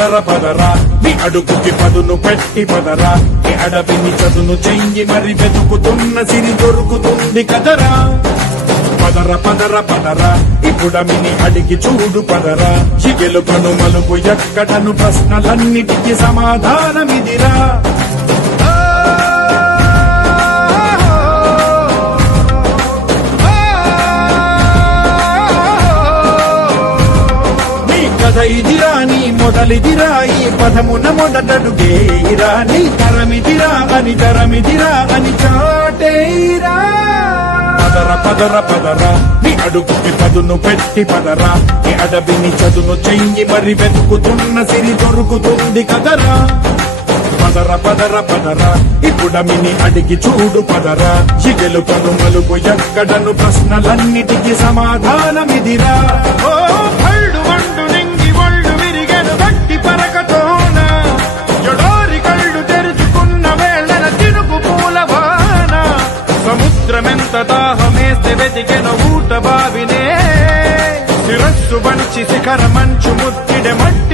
పదర పదరా నీ అడుగుకి పదును పెట్టి పదరా నీ అడవిని చదును చెయ్యి మరి వెతుకుతున్న సిరి దొరుకుతుంది కదరా పదర పదర పదరా ఇప్పుడమిని అడిగి చూడు పదరా చిగెలు కను మలుపు ఎక్కడను ప్రశ్నలన్నిటికీ సమాధానమిదిరా ఇదిరా నీ మొదలిదిరా ఈ పదమున మొదటడుగేరా నీ తరమిదిరా అని తరమిదిరా అని చాటేరా పదర పదర పదరా నీ అడుగుకి పదును పెట్టి పదరా నీ అడవిని చదును చెయ్యి మరి వెతుకుతున్న సిరి దొరుకుతుంది కదరా పదర పదర పదరా ఇప్పుడమిని అడిగి చూడు పదరా చిగెలు కను మలుపు ఎక్కడను ప్రశ్నలన్నిటికీ సమాధానమిదిరా ఓ భళ్ళు వండు నింగి ఒళ్ళు విరిగెను గట్టి పరకతోన జొడోరి కళ్ళు తెరుచుకున్న వేళన తినుకు పూలవాన సముద్రమెంత దాహమేస్తే వెతికెను ఊట బావినే శిరస్సు వంచి శిఖర మంచు ముత్తిడె మట్టి